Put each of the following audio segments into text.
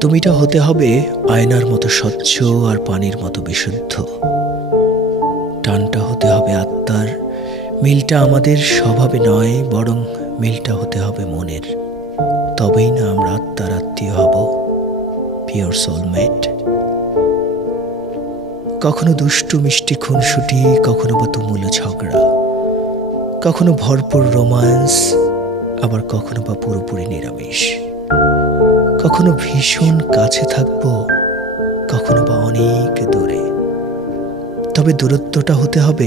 তুমিটা হতে হবে আয়নার মতো স্বচ্ছ আর পানির মতো বিশুদ্ধ। টানটা হতে হবে আত্মার, মিলটা আমাদের স্বভাবে নয়, বরং মিলটা হতে হবে মনের। তবেই না আমরা আত্মার আত্মীয় হব, পিওর সোলমেট। কখনো দুষ্টু মিষ্টি খুনসুটি, কখনো বা তুমুল ঝগড়া, কখনো ভরপুর রোম্যান্স, আবার কখনো বা পুরোপুরি নিরামিষ। কখনো ভীষণ কাছে থাকবো, কখনো বা অনেক দূরে। তবে দূরত্বটা হতে হবে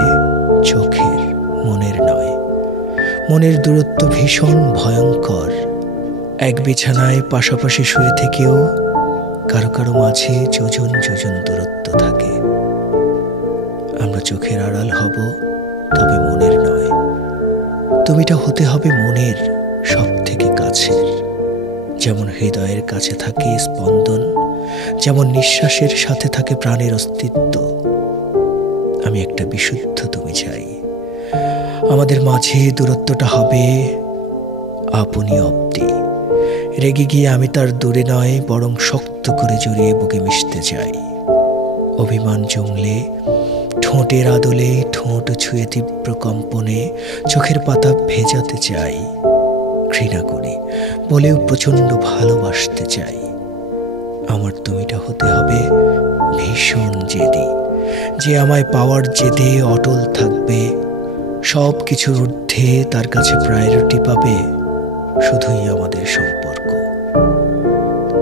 চোখের, মনের নয়। মনের দূরত্ব ভীষণ ভয়ঙ্কর। এক বিছানায় পাশাপাশি শুয়ে থেকেও কারো কারো মাঝে যোজন যোজন দূরত্ব থাকে। আমরা চোখের আড়াল হব, তবে মনের নয়। তুমিটা হতে হবে মনের সব থেকে কাছের। যেমন হৃদয়ের কাছে থাকে স্পন্দন, যেমন নিঃশ্বাসের সাথে থাকে প্রাণের অস্তিত্ব। আমি একটা বিশুদ্ধ তুমি চাই। আমাদের মাঝে দূরত্বটা হবে আপনি অব্দি। রেগে গিয়ে আমি তার দূরে নয়, বরং শক্ত করে জড়িয়ে বুকে মিশতে চাই। অভিমান জমলে ঠোঁটের আদলে, ঠোঁট ছুঁয়ে তীব্র কম্পনে চোখের পাতা ভেজাতে চাই। ঘৃণা করি বলেও প্রচণ্ড ভালোবাসতে চাই। আমার তুমিটা হতে হবে ভীষণ জেদি, যে আমায় পাওয়ার জেদে অটল থাকবে। সব কিছুর ঊর্ধ্বে তার কাছে প্রায়োরিটি পাবে শুধুই আমাদের সম্পর্ক।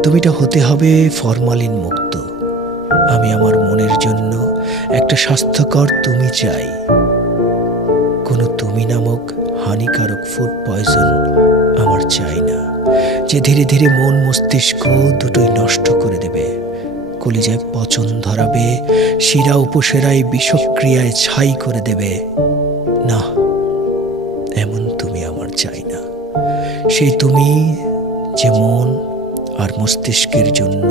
তুমিটা হতে হবে ফরমালিন মুক্ত। আমি আমার মনের জন্য একটা স্বাস্থ্যকর তুমি চাই। কোনো তুমি নামক হানিকারক ফুড পয়জন আমার চাই না, যে ধীরে ধীরে মন মস্তিষ্ক দুটোই নষ্ট করে দেবে, কলিজায় পচন ধরাবে, শিরা উপশিরায় বিষক্রিয়ায় ছাই করে দেবে। না, এমন তুমি আমার চাই না। সেই তুমি যে মন আর মস্তিষ্কের জন্য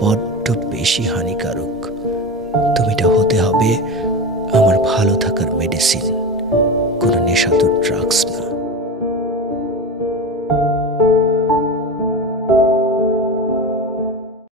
বড্ড বেশি হানিকারক। তুমিটা হতে হবে আমার ভালো থাকার মেডিসিন, কোনো নেশাতুর ড্রাগস না।